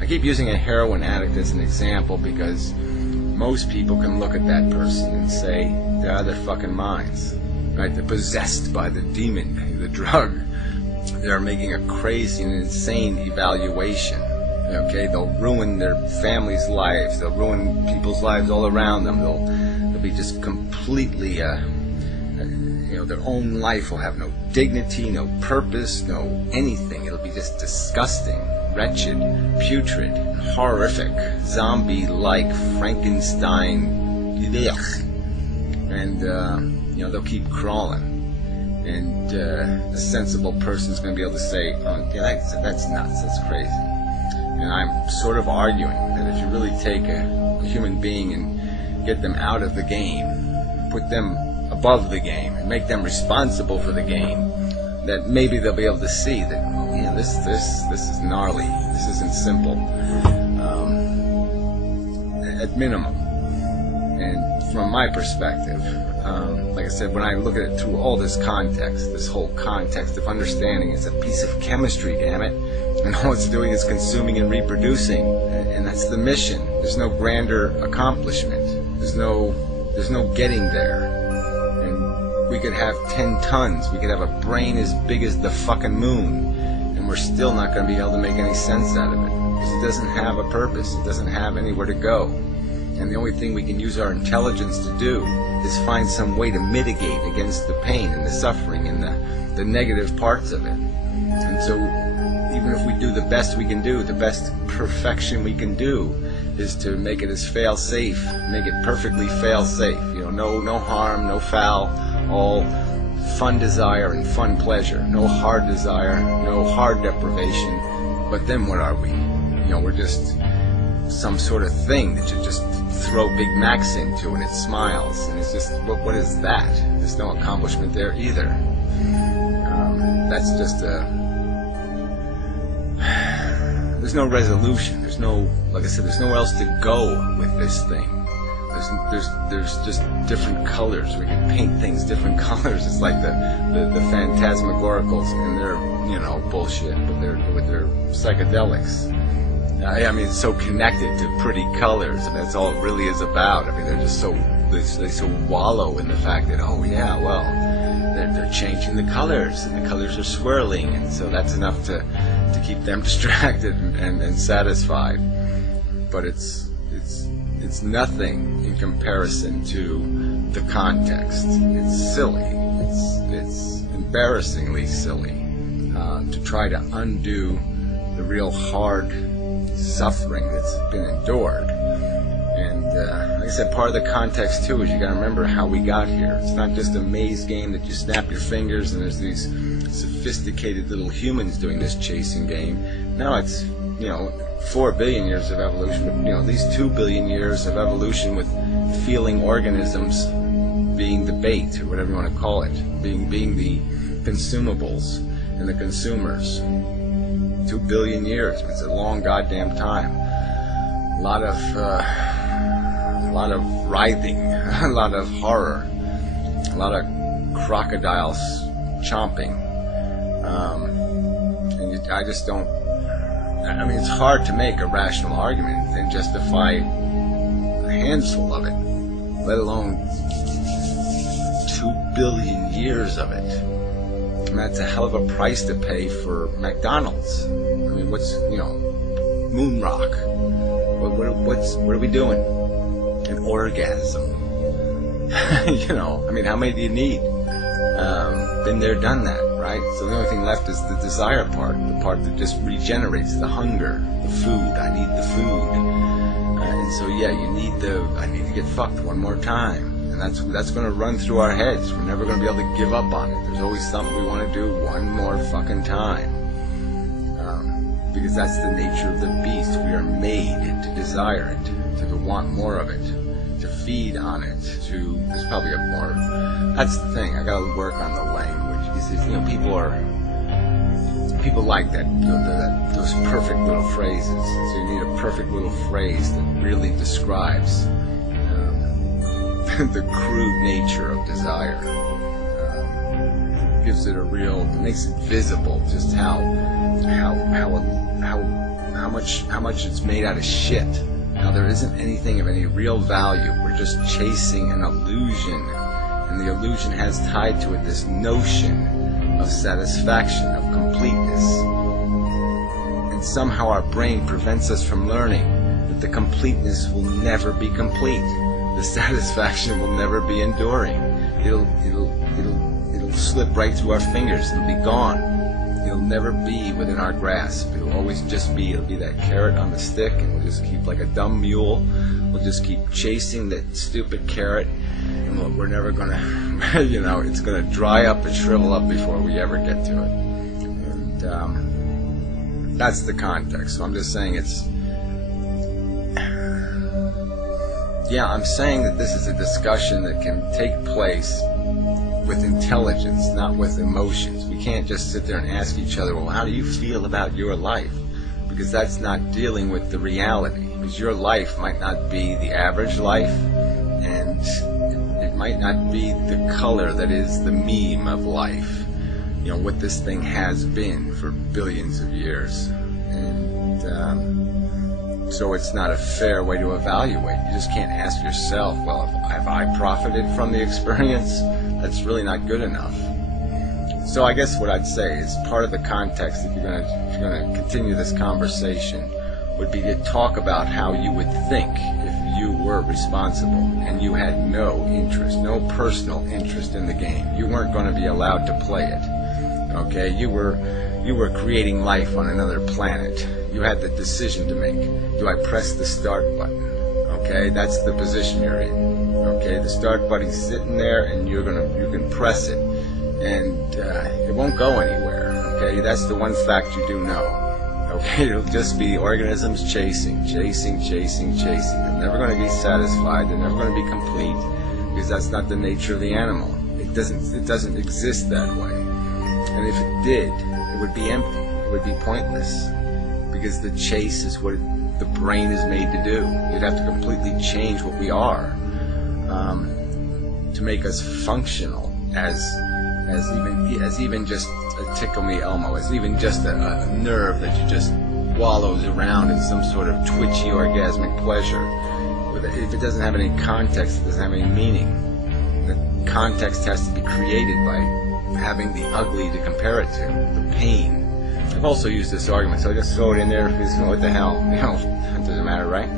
I keep using a heroin addict as an example because most people can look at that person and say they're out of their fucking minds, right? They're possessed by the demon, the drug. They're making a crazy and insane evaluation. Okay, they'll ruin their families' lives. They'll ruin people's lives all around them. They'll be just completely, their own life will have no dignity, no purpose, no anything. It'll be just disgusting, wretched, putrid, horrific, zombie-like Frankenstein. Ugh. And they'll keep crawling. And a sensible person's going to be able to say, oh, yeah, that's nuts, that's crazy. And I'm sort of arguing that if you really take a human being and get them out of the game, put them above the game, and make them responsible for the game, that maybe they'll be able to see that, oh, yeah, this is gnarly, this isn't simple, at minimum. And from my perspective, like I said, when I look at it through all this context, this whole context of understanding, it's a piece of chemistry, damn it. And all it's doing is consuming and reproducing. And that's the mission. There's no grander accomplishment. There's no getting there. And we could have 10 tons. We could have a brain as big as the fucking moon. And we're still not going to be able to make any sense out of it. Because it doesn't have a purpose. It doesn't have anywhere to go. And the only thing we can use our intelligence to do is find some way to mitigate against the pain and the suffering and the negative parts of it. And so even if we do the best we can do, the best perfection we can do is to make it as fail-safe, make it perfectly fail-safe. No harm, no foul, all fun desire and fun pleasure. No hard desire, no hard deprivation. But then what are we? We're just some sort of thing that you just throw Big Macs into and it smiles, and it's just, what is that? There's no accomplishment there either. That's just there's no resolution. There's no, like I said, there's nowhere else to go with this thing. There's just different colors. We can paint things different colors. It's like the phantasmagoricals and their bullshit with their psychedelics. I mean, it's so connected to pretty colors, and that's all it really is about. I mean, they're just they so wallow in the fact that, oh yeah, well, they're changing the colors, and the colors are swirling, and so that's enough to keep them distracted and satisfied. But it's nothing in comparison to the context. It's silly. It's embarrassingly silly to try to undo the real hard suffering that's been endured. And like I said, part of the context too is you got to remember how we got here. It's not just a maze game that you snap your fingers and there's these sophisticated little humans doing this chasing game. No, it's 4 billion years of evolution, but at least 2 billion years of evolution with feeling organisms being the bait, or whatever you want to call it, being the consumables and the consumers. 2 billion years. It's a long goddamn time. A lot of writhing, a lot of horror, a lot of crocodiles chomping. And I just don't. I mean, it's hard to make a rational argument and justify a handful of it, let alone 2 billion years of it. I mean, that's a hell of a price to pay for McDonald's. I mean, what's, moon rock? What are we doing? An orgasm. I mean, how many do you need? Been there, done that, right? So the only thing left is the desire part, the part that just regenerates, the hunger, the food. I need the food. And so, yeah, I need to get fucked one more time. And that's going to run through our heads. We're never going to be able to give up on it. There's always something we want to do one more fucking time. Because that's the nature of the beast. We are made to desire it, to want more of it, to feed on it, there's probably a more, that's the thing, I gotta work on the language. Because, people like that, those perfect little phrases. So you need a perfect little phrase that really describes the crude nature of desire. Gives it it makes it visible just how how much it's made out of shit. Now, there isn't anything of any real value. We're just chasing an illusion, and the illusion has tied to it this notion of satisfaction, of completeness. And somehow our brain prevents us from learning that the completeness will never be complete. The satisfaction will never be enduring. It'll slip right through our fingers. It'll be gone. It'll never be within our grasp. It'll always just be, it'll be that carrot on the stick, and we'll just keep like a dumb mule. We'll just keep chasing that stupid carrot, and we're never gonna, it's gonna dry up and shrivel up before we ever get to it. And that's the context. So I'm just saying I'm saying that this is a discussion that can take place with intelligence, not with emotions. We can't just sit there and ask each other, well, how do you feel about your life? Because that's not dealing with the reality. Because your life might not be the average life, and it might not be the color that is the meme of life. What this thing has been for billions of years. And so it's not a fair way to evaluate. You just can't ask yourself, well, have I profited from the experience? That's really not good enough. So I guess what I'd say is part of the context, if you're going to continue this conversation, would be to talk about how you would think if you were responsible and you had no interest, no personal interest in the game. You weren't going to be allowed to play it. Okay, you were creating life on another planet. You had the decision to make. Do I press the start button? Okay, that's the position you're in. Okay, the start button's sitting there, and you can press it, and it won't go anywhere. Okay, that's the one fact you do know. Okay, it'll just be organisms chasing. They're never going to be satisfied. They're never going to be complete, because that's not the nature of the animal. It doesn't exist that way. And if it did, it would be empty. It would be pointless, because the chase is what the brain is made to do. You'd have to completely change what we are to make us functional as even just a tickle me Elmo, as even just a nerve that you just wallows around in some sort of twitchy orgasmic pleasure. If it doesn't have any context, it doesn't have any meaning. The context has to be created by having the ugly to compare it to, the pain. I've also used this argument, so I just throw it in there because, what the hell, it doesn't matter, right?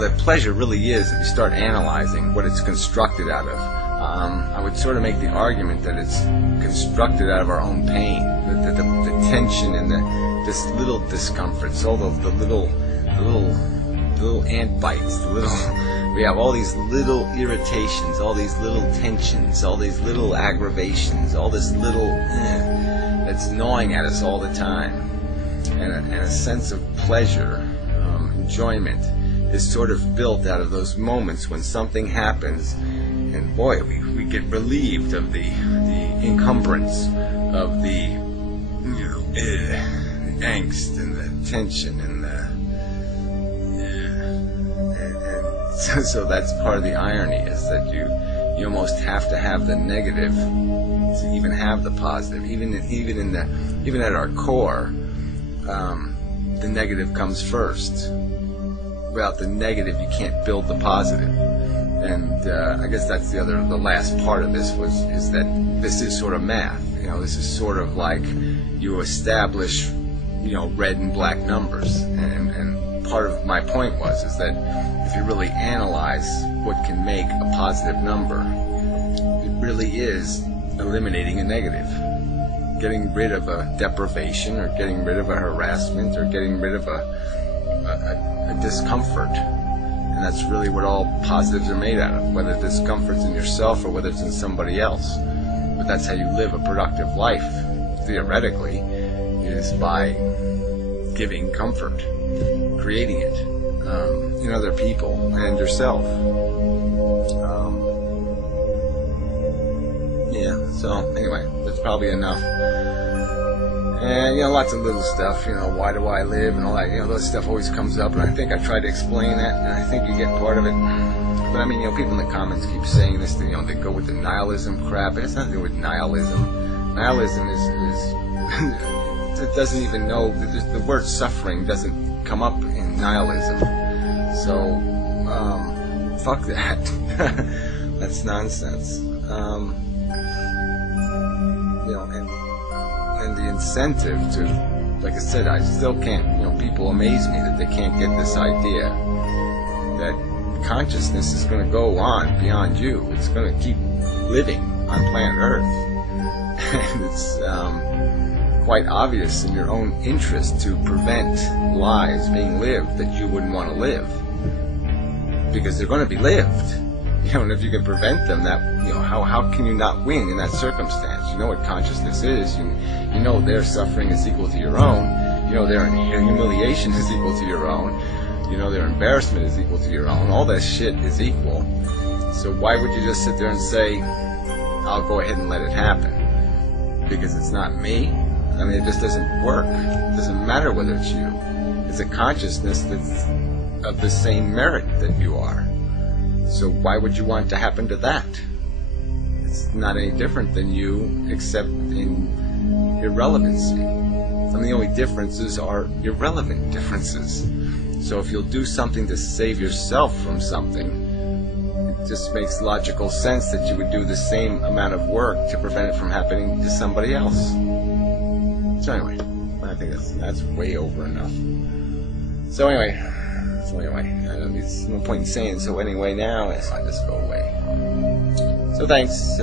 That pleasure really is, if you start analyzing what it's constructed out of. I would sort of make the argument that it's constructed out of our own pain, the tension and this little discomforts, all the little ant bites, we have all these little irritations, all these little tensions, all these little aggravations, all this little that's gnawing at us all the time. And a sense of pleasure, enjoyment, is sort of built out of those moments when something happens, and boy, we get relieved of the encumbrance of the angst and the tension and so that's part of the irony, is that you almost have to have the negative to even have the positive. Even at our core, the negative comes first. Without the negative, you can't build the positive. And I guess that's the last part of this is that this is sort of math. This is sort of like you establish, red and black numbers. And part of my point is that if you really analyze what can make a positive number, it really is eliminating a negative. Getting rid of a deprivation, or getting rid of a harassment, or getting rid of a discomfort. And that's really what all positives are made out of, whether discomfort's in yourself or whether it's in somebody else. But that's how you live a productive life, theoretically, is by giving comfort, creating it in other people and yourself. So anyway, that's probably enough. And lots of little stuff, why do I live and all that, those stuff always comes up, and I think I tried to explain that, and I think you get part of it. But I mean, people in the comments keep saying this, they go with the nihilism crap. It has nothing to do with nihilism. Nihilism is it doesn't even know, the word suffering doesn't come up in nihilism. So, fuck that. That's nonsense. You know, and the incentive to, like I said, I still can't, you know, people amaze me that they can't get this idea that consciousness is going to go on beyond you. It's going to keep living on planet Earth. And it's quite obvious in your own interest to prevent lives being lived that you wouldn't want to live, because they're going to be lived. You know, and if you can prevent them, that, you know, how can you not win in that circumstance? You know what consciousness is. You know their suffering is equal to your own. You know their humiliation is equal to your own. You know their embarrassment is equal to your own. All that shit is equal. So why would you just sit there and say, I'll go ahead and let it happen? Because it's not me? I mean, it just doesn't work. It doesn't matter whether it's you. It's a consciousness that's of the same merit that you are. So why would you want to happen to that? It's not any different than you, except in irrelevancy. I mean, the only differences are irrelevant differences. So if you'll do something to save yourself from something, it just makes logical sense that you would do the same amount of work to prevent it from happening to somebody else. So anyway, I think that's way over enough. So anyway, there's no point in saying so anyway now. I just go away. So thanks.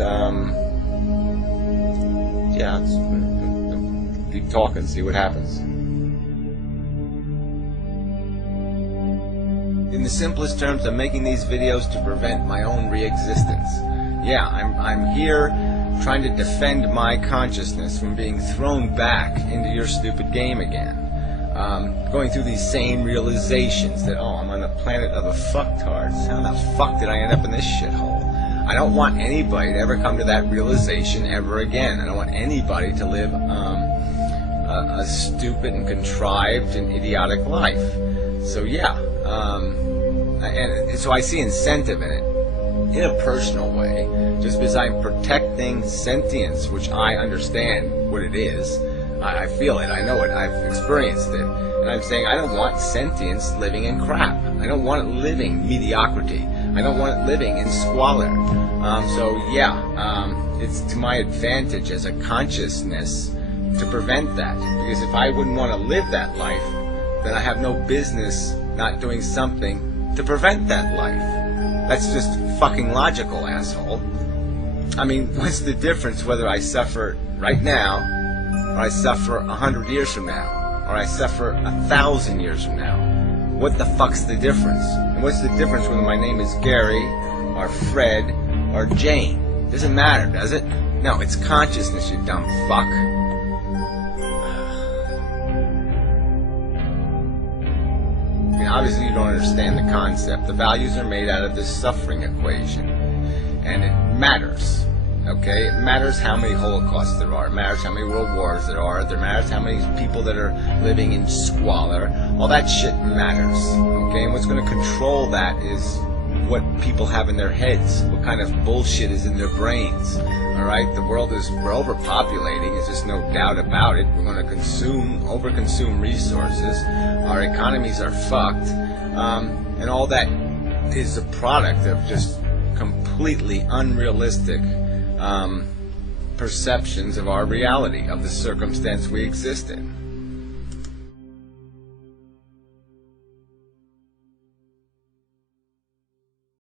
Yeah, let's keep talking, see what happens. In the simplest terms, I'm making these videos to prevent my own re-existence. Yeah, I'm here trying to defend my consciousness from being thrown back into your stupid game again. Going through these same realizations that, oh, I'm on the planet of the fucktards. How the fuck did I end up in this shithole? I don't want anybody to ever come to that realization ever again. I don't want anybody to live a stupid and contrived and idiotic life. So yeah, and so I see incentive in it, in a personal way, just because I'm protecting sentience, which I understand what it is. I feel it, I know it, I've experienced it, and I'm saying I don't want sentience living in crap. I don't want it living mediocrity. I don't want it living in squalor. So yeah, it's to my advantage as a consciousness to prevent that, because if I wouldn't want to live that life, then I have no business not doing something to prevent that life. That's just fucking logical, asshole. I mean, what's the difference whether I suffer right now, or I suffer 100 years from now, or I suffer 1,000 years from now? What the fuck's the difference? And what's the difference whether my name is Gary, or Fred, or Jane? Doesn't matter, does it? No, it's consciousness, you dumb fuck. I mean, obviously you don't understand the concept. The values are made out of this suffering equation. And it matters. Okay, it matters how many Holocausts there are. It matters how many world wars there are. It matters how many people that are living in squalor. All that shit matters. Okay, and what's going to control that is what people have in their heads. What kind of bullshit is in their brains. All right, the world is, we're overpopulating. There's just no doubt about it. We're going to overconsume resources. Our economies are fucked, and all that is a product of just completely unrealistic perceptions of our reality, of the circumstance we exist in.